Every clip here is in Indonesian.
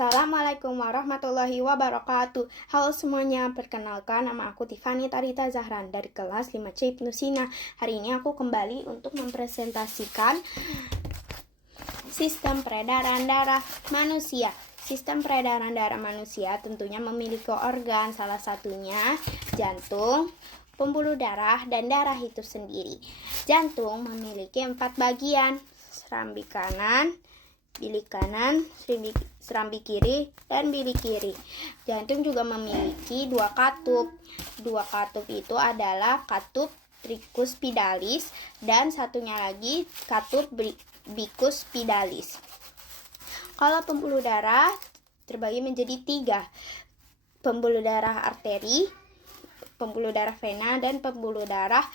Assalamualaikum warahmatullahi wabarakatuh. Halo semuanya, perkenalkan nama aku Tiffany Tarita Zahran dari kelas 5C Ibnu Sina. Hari ini aku kembali untuk mempresentasikan sistem peredaran darah manusia. Sistem peredaran darah manusia tentunya memiliki organ, salah satunya jantung, pembuluh darah, dan darah itu sendiri. Jantung memiliki 4 bagian, serambi kanan, bilik kanan, serambi kiri, dan bilik kiri. Jantung juga memiliki 2 katup. 2 katup itu adalah katup tricuspidalis dan satunya lagi katup bicuspidalis. Kalau pembuluh darah terbagi menjadi 3. Pembuluh darah arteri, pembuluh darah vena, dan pembuluh darah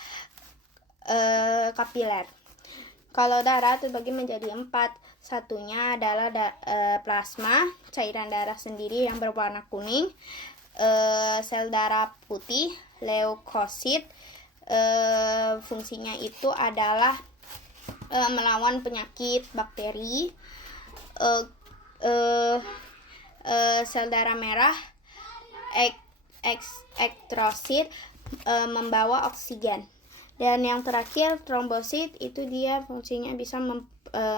kapiler. Kalau darah terbagi menjadi 4. Satunya adalah plasma, cairan darah sendiri yang berwarna kuning, sel darah putih, leukosit. Fungsinya itu adalah melawan penyakit bakteri. Sel darah merah, ektrosit, membawa oksigen. Dan yang terakhir trombosit, itu dia fungsinya bisa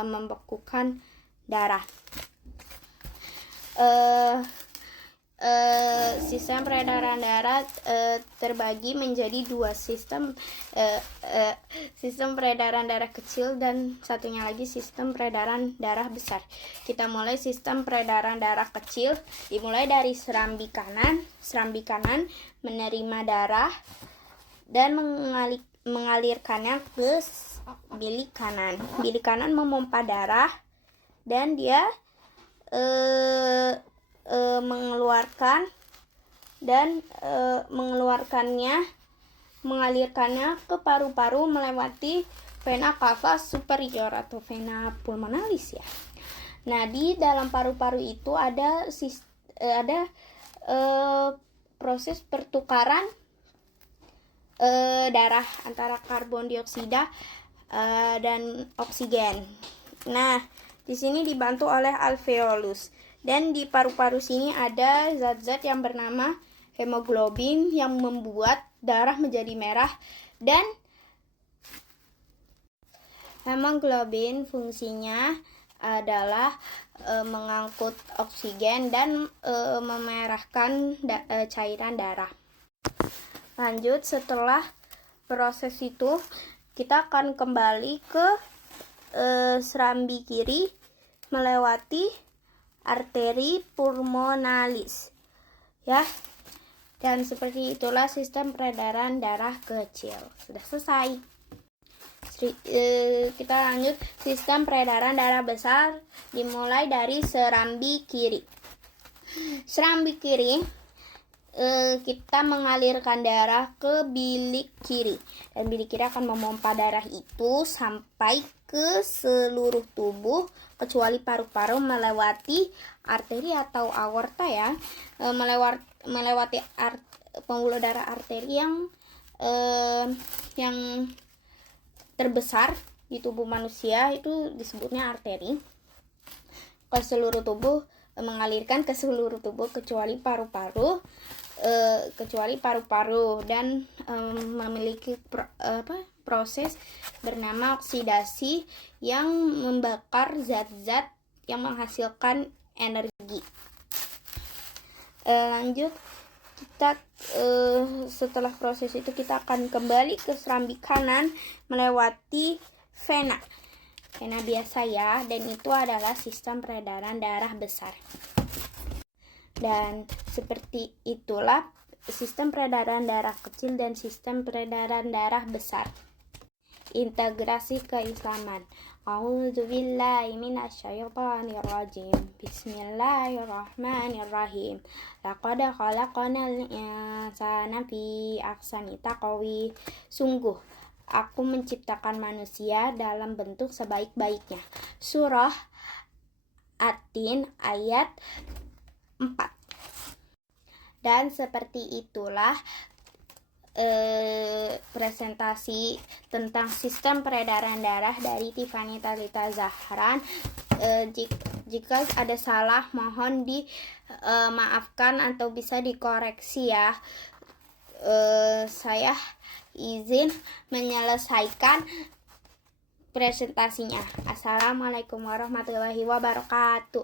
membekukan darah. Sistem peredaran darah terbagi menjadi 2 sistem, sistem peredaran darah kecil dan satunya lagi sistem peredaran darah besar. Kita mulai sistem peredaran darah kecil, dimulai dari serambi kanan. Serambi kanan menerima darah dan mengalirkannya ke bilik kanan. Bilik kanan memompa darah dan dia mengalirkannya ke paru-paru melewati vena cava superior atau vena pulmonalis ya. Nah, di dalam paru-paru itu ada proses pertukaran darah antara karbon dioksida dan oksigen. Nah, di sini dibantu oleh alveolus. Dan di paru-paru sini ada zat-zat yang bernama hemoglobin yang membuat darah menjadi merah, dan hemoglobin fungsinya adalah mengangkut oksigen dan memerahkan cairan darah. Lanjut, setelah proses itu kita akan kembali ke serambi kiri melewati arteri pulmonalis ya. Dan seperti itulah sistem peredaran darah kecil. Sudah selesai. Kita lanjut sistem peredaran darah besar, dimulai dari serambi kiri. Serambi kiri kita mengalirkan darah ke bilik kiri, dan bilik kiri akan memompa darah itu sampai ke seluruh tubuh kecuali paru-paru melewati arteri atau aorta ya, melewati pembuluh darah arteri yang terbesar di tubuh manusia, itu disebutnya arteri. Ke seluruh tubuh, mengalirkan ke seluruh tubuh kecuali paru-paru, dan memiliki proses bernama oksidasi yang membakar zat-zat yang menghasilkan energi. Lanjut, kita setelah proses itu kita akan kembali ke serambi kanan melewati vena biasa ya, dan itu adalah sistem peredaran darah besar. Dan seperti itulah sistem peredaran darah kecil dan sistem peredaran darah besar. Integrasi keislaman. A'udzubillahi minasyaitonirrajim. Bismillahirrahmanirrahim. Laqad khalaqnal insana fi ahsani taqwim. Sungguh aku menciptakan manusia dalam bentuk sebaik-baiknya. Surah At-Tin ayat 4. Dan seperti itulah presentasi tentang sistem peredaran darah dari Tiffany Tarita Zahran. Jika ada salah, mohon dimaafkan atau bisa dikoreksi ya. Saya izin menyelesaikan presentasinya. Assalamualaikum warahmatullahi wabarakatuh.